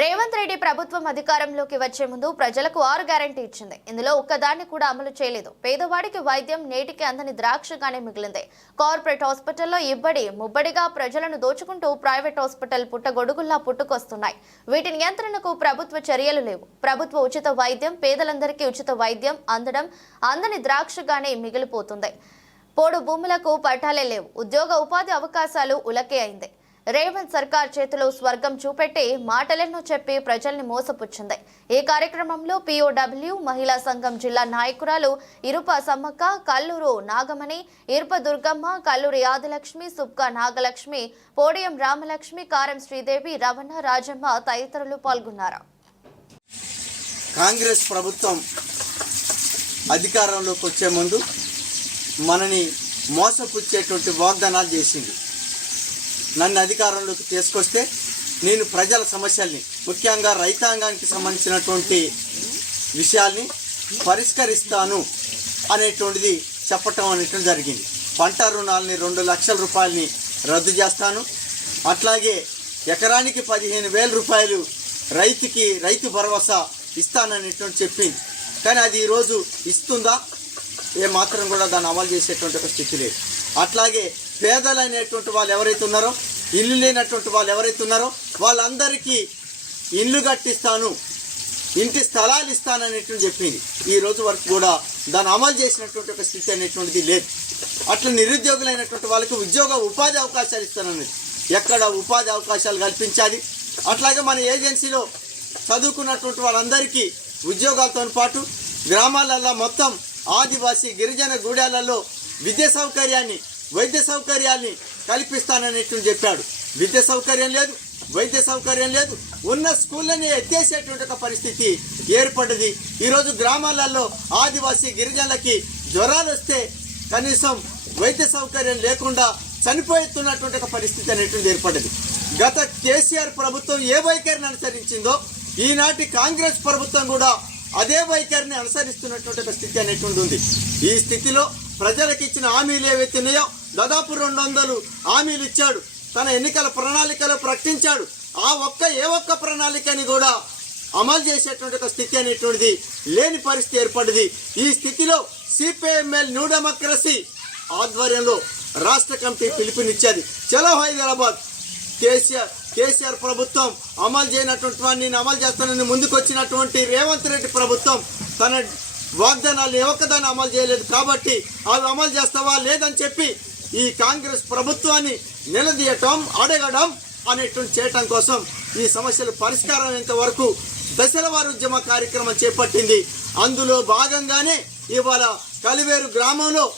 రేవంత్ రెడ్డి ప్రభుత్వం అధికారంలోకి వచ్చే ముందు ప్రజలకు ఆరు గ్యారంటీ ఇచ్చింది. ఇందులో ఒక్కదాన్ని కూడా అమలు చేయలేదు. పేదవాడికి వైద్యం నేటికి అందని ద్రాక్షగానే మిగిలింది. కార్పొరేట్ హాస్పిటల్లో ఇబ్బడి ముబ్బడిగా ప్రజలను దోచుకుంటూ ప్రైవేట్ హాస్పిటల్ పుట్టగొడుగుల్లా పుట్టుకొస్తున్నాయి. వీటి నియంత్రణకు ప్రభుత్వ చర్యలు లేవు. ప్రభుత్వ ఉచిత వైద్యం పేదలందరికీ ఉచిత వైద్యం అందడం అందని ద్రాక్షగానే మిగిలిపోతుంది. పోడు భూములకు పట్టాలే లేవు. ఉద్యోగ ఉపాధి అవకాశాలు ఉలకే అయింది. రేవంత్ సర్కార్ చేతిలో స్వర్గం చూపెట్టి మాటలెన్నో చెప్పి ప్రజల్ని మోసపుచ్చింది. ఈ కార్యక్రమంలో పిఓడబ్ల్యూ మహిళా సంఘం జిల్లా నాయకురాలు ఇరుప సమ్మక్క కల్లూరు నాగమణి ఇరుప దుర్గమ్మ కల్లూరి ఆదిలక్ష్మి సుబ్కా నాగలక్ష్మి పోడియం రామలక్ష్మి కారం శ్రీదేవి రవణ రాజమ్మ తదితరులు పాల్గొన్నారు. కాంగ్రెస్ ప్రభుత్వం అధికారంలోకి వచ్చే ముందు మనని మోసపుచ్చేటువంటి వాగ్దానాలు చేసింది. నన్ను అధికారంలోకి తీసుకొస్తే నేను ప్రజల సమస్యల్ని ముఖ్యంగా రైతాంగానికి సంబంధించినటువంటి విషయాల్ని పరిష్కరిస్తాను అనేటువంటిది చెప్పటం అనేటువంటి జరిగింది. పంట రుణాలని రెండు లక్షల రూపాయలని రద్దు చేస్తాను. అట్లాగే ఎకరానికి పదిహేను వేల రూపాయలు రైతుకి రైతు భరోసా ఇస్తాననేటువంటి చెప్పింది. కానీ అది ఈరోజు ఇస్తుందా? ఏ మాత్రం కూడా దాన్ని అమలు చేసేటువంటి ఒక స్థితి లేదు. అట్లాగే పేదలైనటువంటి వాళ్ళు ఎవరైతే ఉన్నారో ఇల్లు లేనటువంటి వాళ్ళు ఎవరైతే ఉన్నారో వాళ్ళందరికీ ఇల్లు కట్టిస్తాను ఇంటి స్థలాలు ఇస్తాననేటువంటి చెప్పింది. ఈ రోజు వరకు కూడా దాన్ని అమలు చేసినటువంటి ఒక స్థితి అనేటువంటిది లేదు. అట్లా నిరుద్యోగులైనటువంటి వాళ్ళకి ఉద్యోగ ఉపాధి అవకాశాలు ఇస్తానన్నది. ఎక్కడ ఉపాధి అవకాశాలు కల్పించాలి? అట్లాగే మన ఏజెన్సీలో చదువుకున్నటువంటి వాళ్ళందరికీ ఉద్యోగాలతో పాటు గ్రామాలలో మొత్తం ఆదివాసీ గిరిజన గూడాలలో విద్య సౌకర్యాన్ని వైద్య సౌకర్యాన్ని కల్పిస్తాననేటువంటి చెప్పాడు. విద్య సౌకర్యం లేదు వైద్య సౌకర్యం లేదు ఉన్న స్కూళ్ళని ఎత్తేసేటువంటి ఒక పరిస్థితి ఏర్పడ్డది. ఈరోజు గ్రామాలలో ఆదివాసీ గిరిజనులకి జ్వరాలు వస్తే కనీసం వైద్య సౌకర్యం లేకుండా చనిపోతున్నటువంటి ఒక పరిస్థితి అనేటువంటి ఏర్పడ్డది. గత కేసీఆర్ ప్రభుత్వం ఏ వైఖరిని అనుసరించిందో ఈనాటి కాంగ్రెస్ ప్రభుత్వం కూడా అదే వైఖరిని అనుసరిస్తున్నటువంటి ఒక స్థితి అనేటువంటి ఉంది. ఈ స్థితిలో ప్రజలకు ఇచ్చిన హామీలు ఏవైతే ఉన్నాయో దాదాపు రెండు వందలు హామీలు ఇచ్చాడు. తన ఎన్నికల ప్రణాళికలో ప్రకటించాడు. ఆ ఒక్క ఏ ఒక్క ప్రణాళికని కూడా అమలు చేసేటువంటి ఒక స్థితి అనేటువంటిది లేని పరిస్థితి ఏర్పడింది. ఈ స్థితిలో సిపిఎంఎల్ న్యూ డెమోక్రసీ ఆధ్వర్యంలో రాష్ట్ర కమిటీ పిలుపునిచ్చేది. చలో హైదరాబాద్ కేసీఆర్ కేసీఆర్ ప్రభుత్వం అమలు చేయనటువంటి వాడిని నేను అమలు చేస్తానని ముందుకొచ్చినటువంటి రేవంత్ రెడ్డి ప్రభుత్వం తన వాగ్దానాలు ఏ ఒక్కదాన్ని అమలు చేయలేదు. కాబట్టి అవి అమలు చేస్తావా? లేదని చెప్పి ఈ కాంగ్రెస్ ప్రభుత్వాన్ని నిలదీయటం అడగడం అనేటువంటి చేయటం కోసం ఈ సమస్యలు పరిష్కారం అయ్యేంత వరకు దశల ఉద్యమ కార్యక్రమం చేపట్టింది. అందులో భాగంగానే ఇవాళ కలివేరు గ్రామంలో